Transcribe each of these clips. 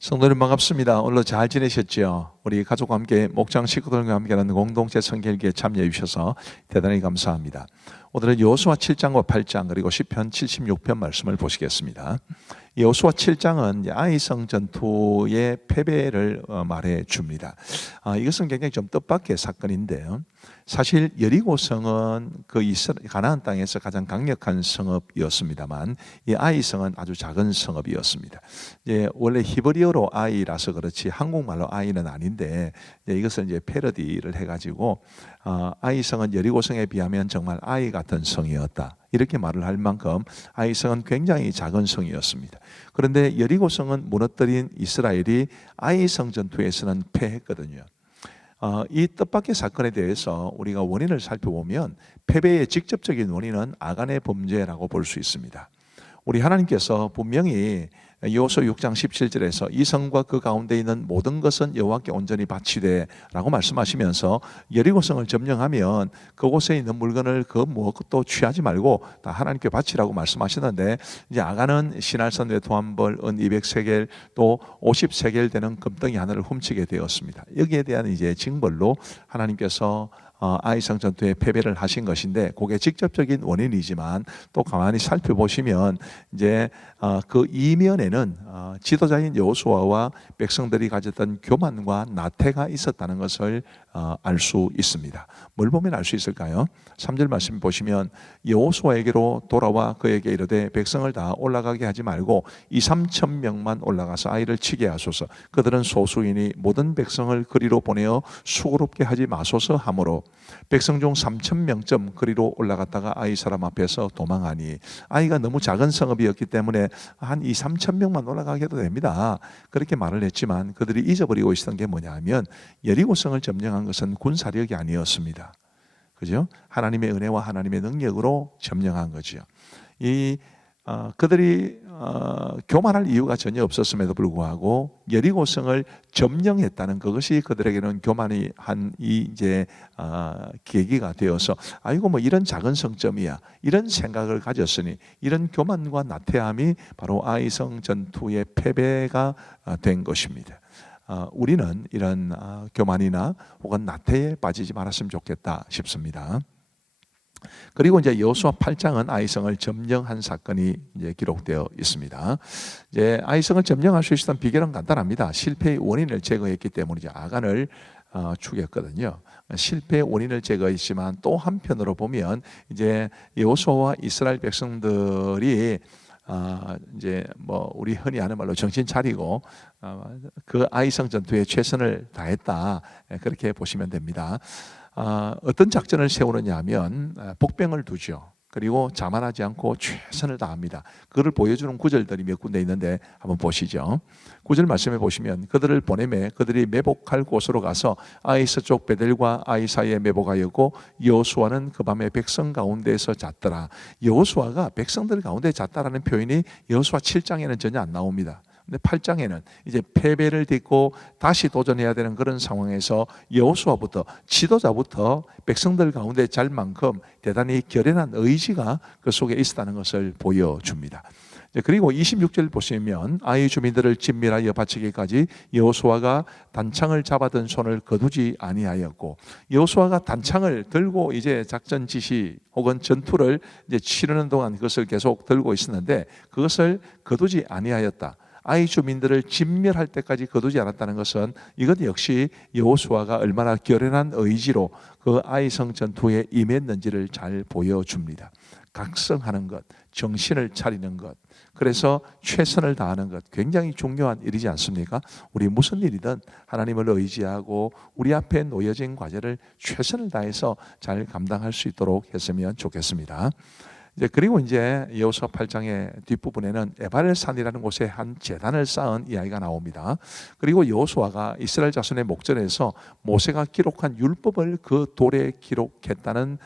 성도님 반갑습니다. 오늘도 잘 지내셨죠? 우리 가족과 함께 목장 식구들과 함께하는 공동체 성결기에 참여해 주셔서 대단히 감사합니다. 오늘은 여호수아 7장과 8장 그리고 시편 76편 말씀을 보시겠습니다. 여호수아 7장은 아이성 전투의 패배를 말해 줍니다. 이것은 굉장히 좀 뜻밖의 사건인데요. 사실 여리고성은 그 가나안 땅에서 가장 강력한 성읍이었습니다만 이 아이성은 아주 작은 성읍이었습니다. 원래 히브리어로 아이라서 그렇지 한국말로 아이는 아닌데 이것을 이제 패러디를 해가지고 아이성은 여리고성에 비하면 정말 아이 같은 성이었다. 이렇게 말을 할 만큼 아이성은 굉장히 작은 성이었습니다. 그런데 여리고성은 무너뜨린 이스라엘이 아이성 전투에서는 패했거든요. 이 뜻밖의 사건에 대해서 우리가 원인을 살펴보면 패배의 직접적인 원인은 아간의 범죄라고 볼 수 있습니다. 우리 하나님께서 분명히 여호수아 6장 17절에서 이 성과 그 가운데 있는 모든 것은 여호와께 온전히 바치되 라고 말씀하시면서 여리고성을 점령하면 그곳에 있는 물건을 그 무엇도 취하지 말고 다 하나님께 바치라고 말씀하셨는데 이제 아간은 신할산 외투 한 벌, 은 200세겔 또 50세겔 되는 금덩이 하나를 훔치게 되었습니다. 여기에 대한 이제 징벌로 하나님께서 아이성 전투에 패배를 하신 것인데 그게 직접적인 원인이지만 또 가만히 살펴보시면 이제 그 이면에는 지도자인 여호수아와 백성들이 가졌던 교만과 나태가 있었다는 것을 알 수 있습니다. 뭘 보면 알 수 있을까요? 3절 말씀 보시면 여호수아에게로 돌아와 그에게 이르되 백성을 다 올라가게 하지 말고 2-3천 명만 올라가서 아이를 치게 하소서. 그들은 소수이니 모든 백성을 그리로 보내어 수고롭게 하지 마소서 하므로 백성 중 3,000명쯤 그리로 올라갔다가 아이 사람 앞에서 도망하니 아이가 너무 작은 성읍이었기 때문에 한 2-3천 명만 올라가게 해도 됩니다. 그렇게 말을 했지만 그들이 잊어버리고 있었던 게 뭐냐면 여리고성을 점령한 것은 군사력이 아니었습니다. 그죠? 하나님의 은혜와 하나님의 능력으로 점령한 거죠. 그들이 교만할 이유가 전혀 없었음에도 불구하고 여리고성을 점령했다는 그것이 그들에게는 교만이 한 이제 계기가 되어서 아이고 뭐 이런 작은 성점이야 이런 생각을 가졌으니 이런 교만과 나태함이 바로 아이성 전투의 패배가 된 것입니다. 우리는 이런 교만이나 혹은 나태에 빠지지 말았으면 좋겠다 싶습니다. 그리고 이제 여호수아 8장은 아이성을 점령한 사건이 이제 기록되어 있습니다. 이제 아이성을 점령할 수 있었던 비결은 간단합니다. 실패의 원인을 제거했기 때문에 이제 아간을 죽였거든요. 실패의 원인을 제거했지만 또 한편으로 보면 이제 여호수아와 이스라엘 백성들이 이제 뭐 우리 흔히 하는 말로 정신 차리고 그 아이성 전투에 최선을 다했다 그렇게 보시면 됩니다. 어떤 작전을 세우느냐 하면 복병을 두죠. 그리고 자만하지 않고 최선을 다합니다. 그걸 보여주는 구절들이 몇 군데 있는데 한번 보시죠. 9절 말씀해 보시면 그들을 보내매 그들이 매복할 곳으로 가서 아이 서쪽 베델과 아이 사이에 매복하였고 여호수아는 그 밤에 백성 가운데에서 잤더라. 여호수아가 백성들 가운데 잤다라는 표현이 여호수아 7장에는 전혀 안 나옵니다. 근데 8장에는 이제 패배를 딛고 다시 도전해야 되는 그런 상황에서 여호수아부터 지도자부터 백성들 가운데 잘 만큼 대단히 결연한 의지가 그 속에 있었다는 것을 보여줍니다. 그리고 26절 보시면 아이 주민들을 진멸하여 바치기까지 여호수아가 단창을 잡아든 손을 거두지 아니하였고 여호수아가 단창을 들고 이제 작전 지시 혹은 전투를 이제 치르는 동안 그것을 계속 들고 있었는데 그것을 거두지 아니하였다. 아이 주민들을 진멸할 때까지 거두지 않았다는 것은 이것 역시 여호수아가 얼마나 결연한 의지로 그 아이성 전투에 임했는지를 잘 보여줍니다. 각성하는 것, 정신을 차리는 것, 그래서 최선을 다하는 것 굉장히 중요한 일이지 않습니까? 우리 무슨 일이든 하나님을 의지하고 우리 앞에 놓여진 과제를 최선을 다해서 잘 감당할 수 있도록 했으면 좋겠습니다. 그리고 이제 여호수아 8장의 뒷부분에는 에발산이라는 곳에 한 제단을 쌓은 이야기가 나옵니다. 그리고 여호수아가 이스라엘 자손의 목전에서 모세가 기록한 율법을 그 돌에 기록했다는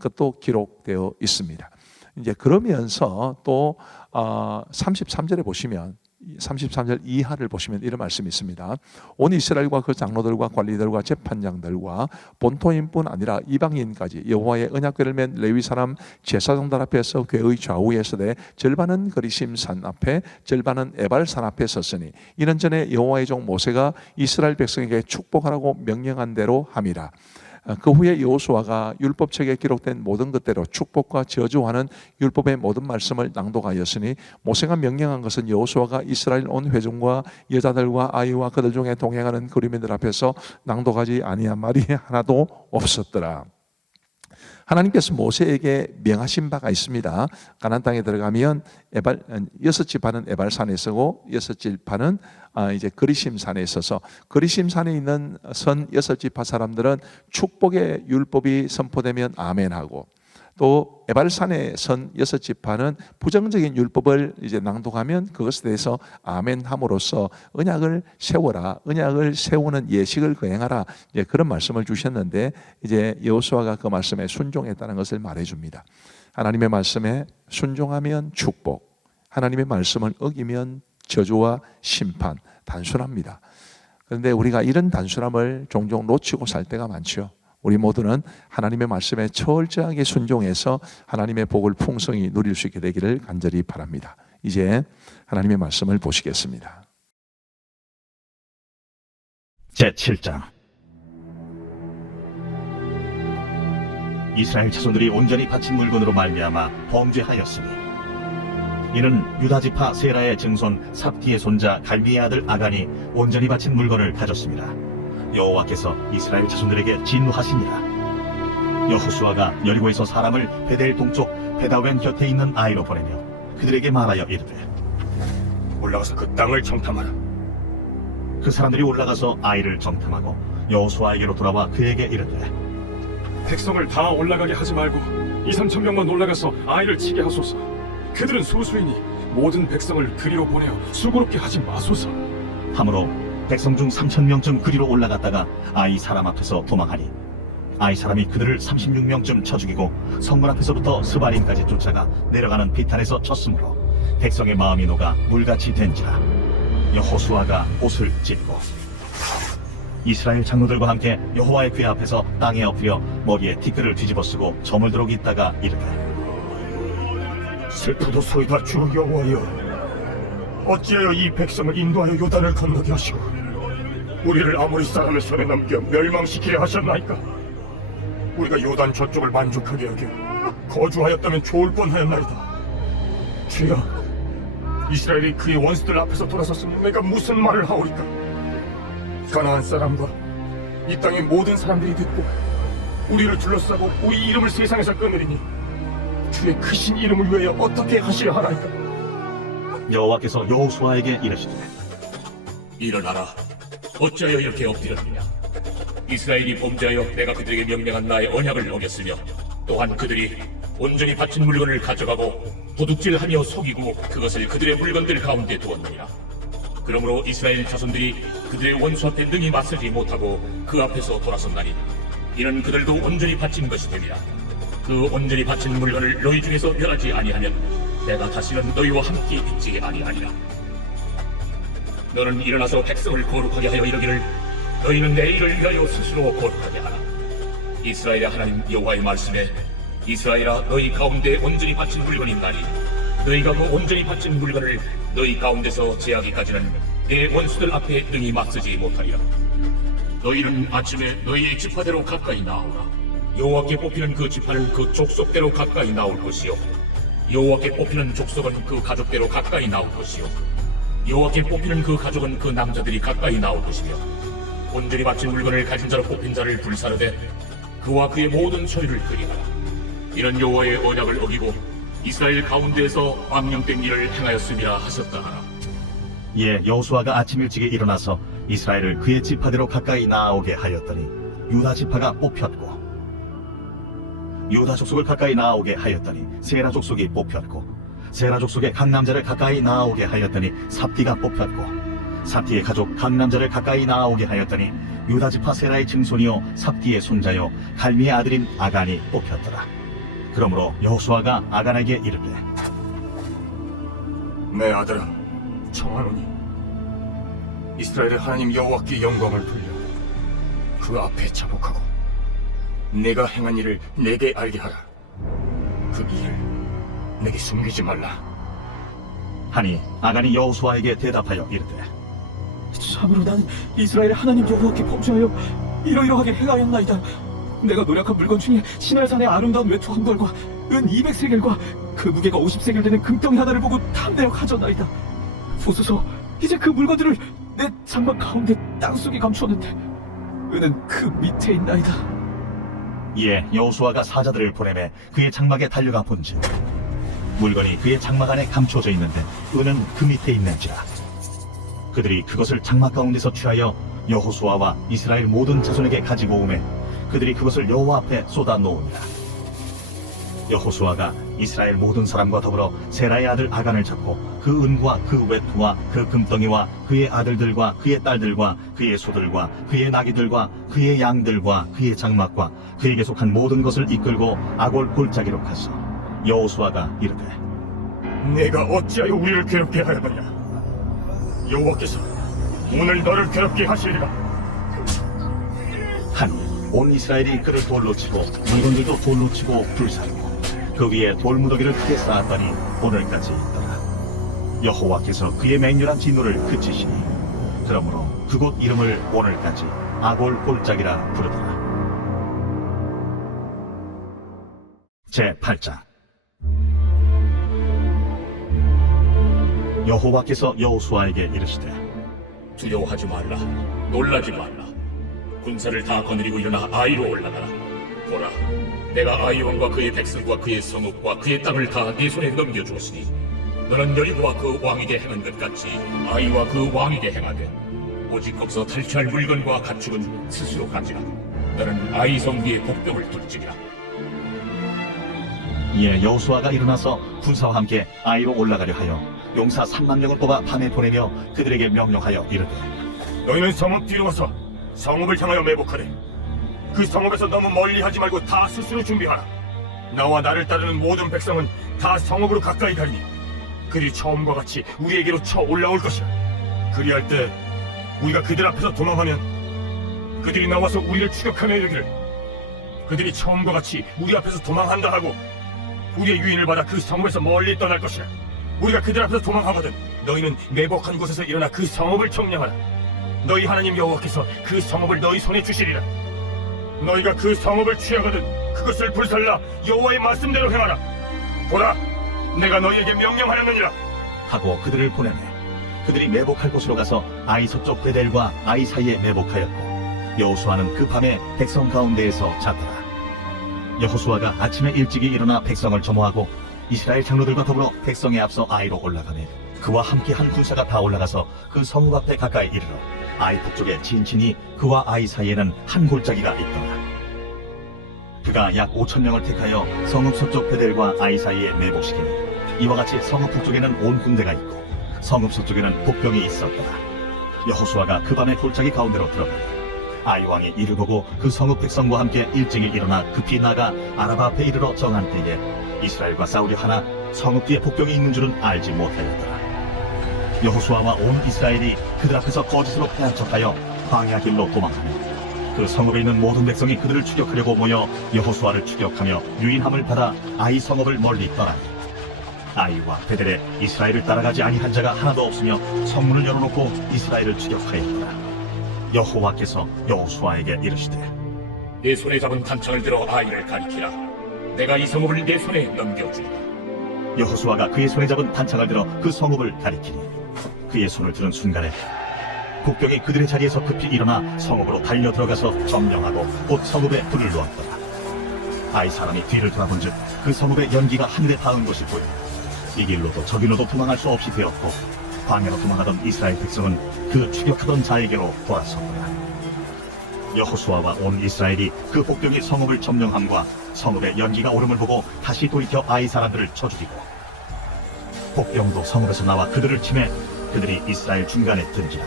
것도 기록되어 있습니다. 이제 그러면서 또 33절에 보시면 33절 이하를 보시면 이런 말씀이 있습니다. 온 이스라엘과 그 장로들과 관리들과 재판장들과 본토인뿐 아니라 이방인까지 여호와의 언약궤를 맨 레위 사람 제사장들 앞에서 궤의 좌우에 서되 절반은 그리심산 앞에 절반은 에발산 앞에 섰으니 이는 전에 여호와의 종 모세가 이스라엘 백성에게 축복하라고 명령한 대로 함이라. 그 후에 여호수아가 율법책에 기록된 모든 것대로 축복과 저주하는 율법의 모든 말씀을 낭독하였으니 모세가 명령한 것은 여호수아가 이스라엘 온 회중과 여자들과 아이와 그들 중에 동행하는 거류민들 앞에서 낭독하지 아니한 말이 하나도 없었더라. 하나님께서 모세에게 명하신 바가 있습니다. 가나안 땅에 들어가면 여섯 지파는 에발산에 서고 여섯 지파는 이제 그리심산에 있어서 그리심산에 있는 선 여섯 지파 사람들은 축복의 율법이 선포되면 아멘하고 또 에발산에 선 여섯 지파는 부정적인 율법을 이제 낭독하면 그것에 대해서 아멘함으로써 언약을 세워라, 언약을 세우는 예식을 거행하라, 이제 그런 말씀을 주셨는데 이제 여호수아가 그 말씀에 순종했다는 것을 말해줍니다. 하나님의 말씀에 순종하면 축복, 하나님의 말씀을 어기면 저주와 심판, 단순합니다. 그런데 우리가 이런 단순함을 종종 놓치고 살 때가 많죠. 우리 모두는 하나님의 말씀에 철저하게 순종해서 하나님의 복을 풍성히 누릴 수 있게 되기를 간절히 바랍니다. 이제 하나님의 말씀을 보시겠습니다. 제7장. 이스라엘 자손들이 온전히 바친 물건으로 말미암아 범죄하였으니 이는 유다지파 세라의 증손 삽디의 손자 갈미의 아들 아간이 온전히 바친 물건을 가졌습니다. 여호와께서 이스라엘 자손들에게 진노하시니라. 여호수아가 여리고에서 사람을 베델 동쪽 베다웬 곁에 있는 아이로 보내며 그들에게 말하여 이르되 올라가서 그 땅을 정탐하라. 그 사람들이 올라가서 아이를 정탐하고 여호수아에게로 돌아와 그에게 이르되 백성을 다 올라가게 하지 말고 2-3천 명만 올라가서 아이를 치게 하소서. 그들은 소수이니 모든 백성을 그리로 보내어 수고롭게 하지 마소서. 하므로 백성 중 3,000명쯤 그리로 올라갔다가 아이 사람 앞에서 도망하니 아이 사람이 그들을 36명쯤 쳐 죽이고 성문 앞에서부터 스바림까지 쫓아가 내려가는 비탈에서 쳤으므로 백성의 마음이 녹아 물같이 된지라. 여호수아가 옷을 찢고 이스라엘 장로들과 함께 여호와의 궤 앞에서 땅에 엎드려 머리에 티끌을 뒤집어 쓰고 저물도록 있다가 이르되 슬프도소이다 주 여호와여, 어찌하여 이 백성을 인도하여 요단을 건너게 하시고 우리를 아모리 사람의 손에 넘겨 멸망시키려 하셨나이까? 우리가 요단 저쪽을 만족하게 여겨 거주하였다면 좋을 뻔하였나이다. 주여, 이스라엘이 그의 원수들 앞에서 돌아섰으면 내가 무슨 말을 하오리까? 가나안 사람과 이 땅의 모든 사람들이 듣고 우리를 둘러싸고 우리 이름을 세상에서 끊으리니 주의 크신 이름을 위하여 어떻게 하시려 하나이까? 여호와께서 여호수아에게 이르시되 일어나라. 어찌하여 이렇게 엎드렸느냐? 이스라엘이 범죄하여 내가 그들에게 명령한 나의 언약을 어겼으며 또한 그들이 온전히 바친 물건을 가져가고 도둑질하며 속이고 그것을 그들의 물건들 가운데 두었느니라. 그러므로 이스라엘 자손들이 그들의 원수 앞에 능히 맞서지 못하고 그 앞에서 돌아섰나니 이는 그들도 온전히 바친 것이 됨이라. 그 온전히 바친 물건을 너희 중에서 멸하지 아니하면 내가 다시는 너희와 함께 있지 아니하리라. 너는 일어나서 백성을 거룩하게 하여 이르기를 너희는 내 일을 위하여 스스로 거룩하게 하라. 이스라엘의 하나님 여호와의 말씀에 이스라엘아, 너희 가운데 온전히 바친 물건이 있나니 너희가 그 온전히 바친 물건을 너희 가운데서 제하기까지는 내 원수들 앞에 능히 맞서지 못하리라. 너희는 아침에 너희의 지파대로 가까이 나오라. 여호와께 뽑히는 그 지파는 그 족속대로 가까이 나올 것이요 여호와께 뽑히는 족속은 그 가족대로 가까이 나올 것이요 여호와께 뽑히는 그 가족은 그 남자들이 가까이 나올 것이며 온전히 바친 물건을 가진 자로 뽑힌 자를 불사르되 그와 그의 모든 소유를 그리하라. 이는 여호와의 언약을 어기고 이스라엘 가운데에서 망령된 일을 행하였음이라 하셨다 하라. 예, 여호수아가 아침 일찍에 일어나서 이스라엘을 그의 지파대로 가까이 나아오게 하였더니 유다 지파가 뽑혔고 유다 족속을 가까이 나아오게 하였더니 세라 족속이 뽑혔고 세라 족속의 각 남자를 가까이 나아오게 하였더니 삽디가 뽑혔고 삽디의 가족 각 남자를 가까이 나아오게 하였더니 유다 지파 세라의 증손이요 삽디의 손자요 갈미의 아들인 아간이 뽑혔더라. 그러므로 여호수아가 아간에게 이르되 내 아들아, 청하노니 이스라엘의 하나님 여호와께 영광을 돌려 그 앞에 자복하고 내가 행한 일을 내게 알게 하라. 그 일을 내게 숨기지 말라. 하니 아간이 여호수아에게 대답하여 이르되 참으로 나는 이스라엘의 하나님 여호와께 범죄하여 이러이러하게 행하였나이다. 내가 노력한 물건 중에 시날산의 아름다운 외투 한 벌과 은 200세겔과 그 무게가 50세겔 되는 금덩이 하나를 보고 탐내어 가져나이다. 보소서, 이제 그 물건들을 내 장막 가운데 땅속에 감추었는데 은은 그 밑에 있나이다. 이에 여호수아가 사자들을 보내매 그의 장막에 달려가 본즉 물건이 그의 장막 안에 감춰져 있는데 은은 그 밑에 있는지라. 그들이 그것을 장막 가운데서 취하여 여호수아와 이스라엘 모든 자손에게 가지고 오매 그들이 그것을 여호와 앞에 쏟아 놓으니라. 여호수아가 이스라엘 모든 사람과 더불어 세라의 아들 아간을 잡고 그 은과 그 외투와 그 금덩이와 그의 아들들과 그의 딸들과 그의 소들과 그의 나귀들과 그의 양들과 그의 장막과 그에게 속한 모든 것을 이끌고 아골 골짜기로 갔어. 여호수아가 이르되 내가 어찌하여 우리를 괴롭게 하였느냐? 여호와께서 오늘 너를 괴롭게 하시리라. 하니 온 이스라엘이 그를 돌로 치고 물건들도 돌로 치고 불사르고 그 위에 돌무더기를 크게 쌓았더니 오늘까지 있더라. 여호와께서 그의 맹렬한 진노를 그치시니 그러므로 그곳 이름을 오늘까지 아골 골짜기라 부르더라. 제8장 여호와께서 여호수아에게 이르시되 두려워하지 말라. 놀라지 말라. 군사를 다 거느리고 일어나 아이로 올라가라. 보라, 내가 아이 왕과 그의 백성과 그의 성읍과 그의 땅을 다 네 손에 넘겨주었으니 너는 여리고와 그 왕에게 행한 것 같이 아이와 그 왕에게 행하되 오직 거기서 탈취할 물건과 가축은 스스로 가지라. 너는 아이 성 위에 복병을 둘지리라. 이에 여호수아가 일어나서 군사와 함께 아이로 올라가려 하여 용사 3만 명을 뽑아 밤에 보내며 그들에게 명령하여 이르되 너희는 성읍 뒤로 와서 성읍을 향하여 매복하래. 그 성읍에서 너무 멀리 하지 말고 다 스스로 준비하라. 나와 나를 따르는 모든 백성은 다 성읍으로 가까이 가리니 그들이 처음과 같이 우리에게로 쳐 올라올 것이라. 그리할 때 우리가 그들 앞에서 도망하면 그들이 나와서 우리를 추격하며 이르기를 그들이 처음과 같이 우리 앞에서 도망한다 하고 우리의 유인을 받아 그 성읍에서 멀리 떠날 것이라. 우리가 그들 앞에서 도망하거든 너희는 매복한 곳에서 일어나 그 성읍을 점령하라. 너희 하나님 여호와께서 그 성읍을 너희 손에 주시리라. 너희가 그 성읍을 취하거든 그것을 불살라 여호와의 말씀대로 행하라. 보라, 내가 너희에게 명령하였느니라. 하고 그들을 보내매 그들이 매복할 곳으로 가서 아이 서쪽 베델과 아이 사이에 매복하였고 여호수아는 그 밤에 백성 가운데에서 잤더라. 여호수아가 아침에 일찍이 일어나 백성을 점호하고 이스라엘 장로들과 더불어 백성에 앞서 아이로 올라가매 그와 함께 한 군사가 다 올라가서 그 성읍 앞에 가까이 이르러 아이 북쪽에 진친이 그와 아이 사이에는 한 골짜기가 있더라. 그가 약 5,000명을 택하여 성읍 서쪽 베델과 아이 사이에 매복시키니 이와 같이 성읍 북쪽에는 온 군대가 있고 성읍 서쪽에는 복병이 있었더라. 여호수아가 그 밤에 골짜기 가운데로 들어가니 아이 왕이 이를 보고 그 성읍 백성과 함께 일찍이 일어나 급히 나가 아라바 앞에 이르러 정한 때에 이스라엘과 싸우려 하나 성읍 뒤에 복병이 있는 줄은 알지 못하였더라. 여호수아와 온 이스라엘이 그들 앞에서 거짓으로 패한 척하여 광야 길로 도망하며 그 성읍에 있는 모든 백성이 그들을 추격하려고 모여 여호수아를 추격하며 유인함을 받아 아이 성읍을 멀리 떠나니 아이와 베델에 이스라엘을 따라가지 아니한 자가 하나도 없으며 성문을 열어놓고 이스라엘을 추격하였더라. 여호와께서 여호수아에게 이르시되 내 손에 잡은 단창을 들어 아이를 가리키라. 내가 이 성읍을 내 손에 넘겨주리라. 여호수아가 그의 손에 잡은 단창을 들어 그 성읍을 가리키니 그의 손을 드는 순간에 복병이 그들의 자리에서 급히 일어나 성읍으로 달려 들어가서 점령하고 곧 성읍에 불을 놓았더라. 아이 사람이 뒤를 돌아본즉 그 성읍의 연기가 하늘에 닿은 것이 보여 이 길로도 저 길로도 도망할 수 없이 되었고 광야로 도망하던 이스라엘 백성은 그 추격하던 자에게로 돌아섰더라. 여호수아와 온 이스라엘이 그 복병이 성읍을 점령함과 성읍의 연기가 오름을 보고 다시 돌이켜 아이 사람들을 쳐 죽이고 복병도 성읍에서 나와 그들을 치매 그들이 이스라엘 중간에 든지라.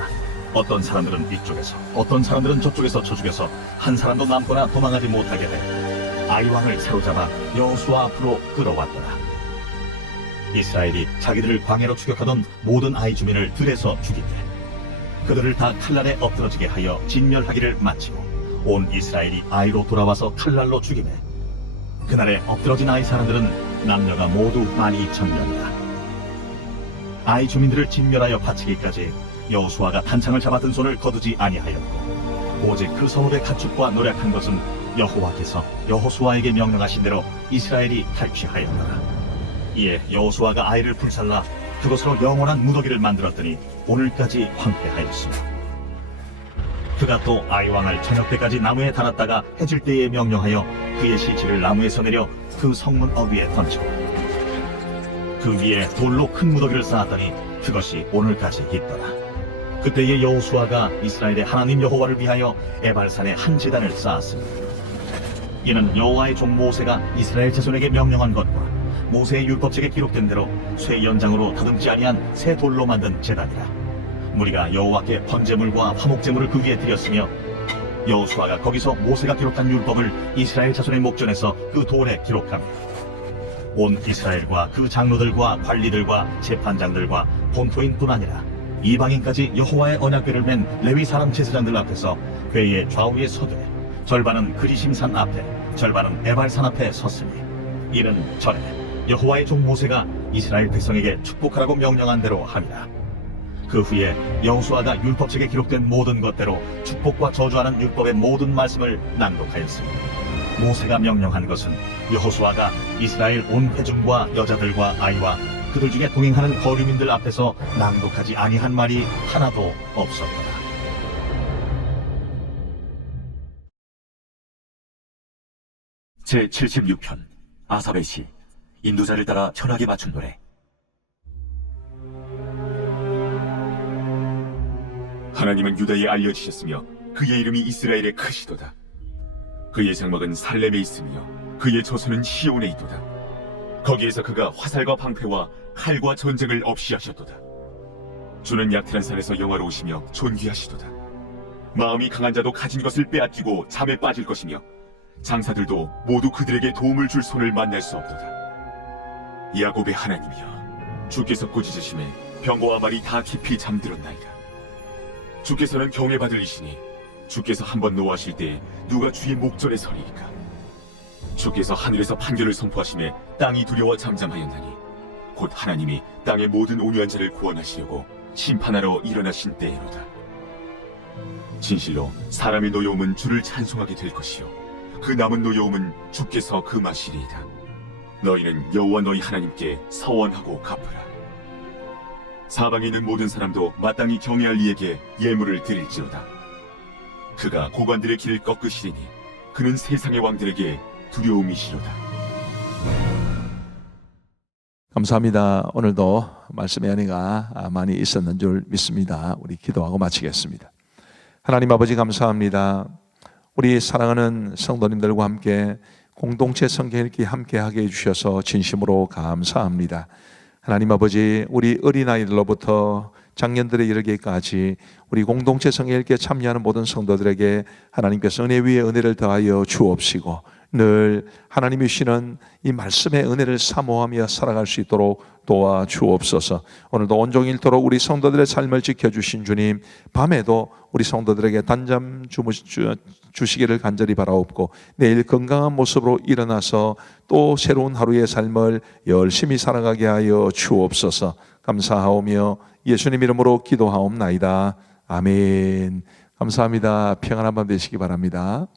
어떤 사람들은 이쪽에서 어떤 사람들은 저쪽에서 쳐 죽여서 한 사람도 남거나 도망하지 못하게 돼 아이 왕을 사로잡아 여호수아 앞으로 끌어왔더라. 이스라엘이 자기들을 광야로 추격하던 모든 아이 주민을 들에서 죽이되 그들을 다 칼날에 엎드러지게 하여 진멸하기를 마치고 온 이스라엘이 아이로 돌아와서 칼날로 죽이매 그날에 엎드러진 아이 사람들은 남녀가 모두 12,000명이라. 아이 주민들을 진멸하여 바치기까지 여호수아가 단창을 잡아 든 손을 거두지 아니하였고 오직 그 성읍의 가축과 노력한 것은 여호와께서 여호수아에게 명령하신 대로 이스라엘이 탈취하였더라. 이에 여호수아가 아이를 불살라 그것으로 영원한 무더기를 만들었더니 오늘까지 황폐하였습니다. 그가 또 아이 왕을 저녁 때까지 나무에 달았다가 해질 때에 명령하여 그의 시체를 나무에서 내려 그 성문 어귀에 던지고 그 위에 돌로 큰 무더기를 쌓았더니 그것이 오늘까지 있더라. 그때에 여호수아가 이스라엘의 하나님 여호와를 위하여 에발산에 한 제단을 쌓았습니다. 이는 여호와의 종 모세가 이스라엘 자손에게 명령한 것과 모세의 율법책에 기록된 대로 쇠 연장으로 다듬지 아니한 새 돌로 만든 제단이라. 무리가 여호와께 번제물과 화목제물을 그 위에 드렸으며 여호수아가 거기서 모세가 기록한 율법을 이스라엘 자손의 목전에서 그 돌에 기록합니다. 온 이스라엘과 그 장로들과 관리들과 재판장들과 본토인뿐 아니라 이방인까지 여호와의 언약궤를 맨 레위 사람 제사장들 앞에서 궤의 좌우에 서되 절반은 그리심산 앞에 절반은 에발산 앞에 섰으니 이는 전에 여호와의 종 모세가 이스라엘 백성에게 축복하라고 명령한 대로 함이라. 그 후에 여호수아가 율법책에 기록된 모든 것대로 축복과 저주하는 율법의 모든 말씀을 낭독하였습니다. 모세가 명령한 것은 여호수아가 이스라엘 온 회중과 여자들과 아이와 그들 중에 동행하는 거류민들 앞에서 낭독하지 아니한 말이 하나도 없었더라. 제76편 아삽의 시 인도자를 따라 현악에 맞춘 노래. 하나님은 유다에 알려지셨으며 그의 이름이 이스라엘에 크시도다. 그의 장막은 살렘에 있으며 그의 저수는 시온에 있도다. 거기에서 그가 화살과 방패와 칼과 전쟁을 없이 하셨도다. 주는 약탈한 산에서 영화로우시며 존귀하시도다. 마음이 강한 자도 가진 것을 빼앗기고 잠에 빠질 것이며 장사들도 모두 그들에게 도움을 줄 손을 만날 수 없도다. 야곱의 하나님이여, 주께서 꾸짖으심에 병거와 말이 다 깊이 잠들었나이다. 주께서는 경외받을 이시니 주께서 한번 노하실 때에 누가 주의 목전에 서리이까. 주께서 하늘에서 판결을 선포하심에 땅이 두려워 잠잠하였나니 곧 하나님이 땅의 모든 온유한 자를 구원하시려고 심판하러 일어나신 때이로다. 진실로 사람의 노여움은 주를 찬송하게 될 것이요 그 남은 노여움은 주께서 금하시리이다. 너희는 여호와 너희 하나님께 서원하고 갚으라. 사방에 있는 모든 사람도 마땅히 경외할 이에게 예물을 드릴지로다. 그가 고관들의 길을 꺾으시리니 그는 세상의 왕들에게 두려움이시로다. 감사합니다. 오늘도 말씀의 은혜가 많이 있었는 줄 믿습니다. 우리 기도하고 마치겠습니다. 하나님 아버지 감사합니다. 우리 사랑하는 성도님들과 함께 공동체 성경 읽기 함께하게 해주셔서 진심으로 감사합니다. 하나님 아버지, 우리 어린아이들로부터 장년들에 이르기까지 우리 공동체 성경 읽기에 참여하는 모든 성도들에게 하나님께서 은혜 위에 은혜를 더하여 주옵시고 늘 하나님이 주시는 이 말씀의 은혜를 사모하며 살아갈 수 있도록 도와주옵소서. 오늘도 온종일토록 우리 성도들의 삶을 지켜주신 주님, 밤에도 우리 성도들에게 단잠 주시기를 간절히 바라옵고 내일 건강한 모습으로 일어나서 또 새로운 하루의 삶을 열심히 살아가게 하여 주옵소서. 감사하오며 예수님 이름으로 기도하옵나이다. 아멘. 감사합니다. 평안한 밤 되시기 바랍니다.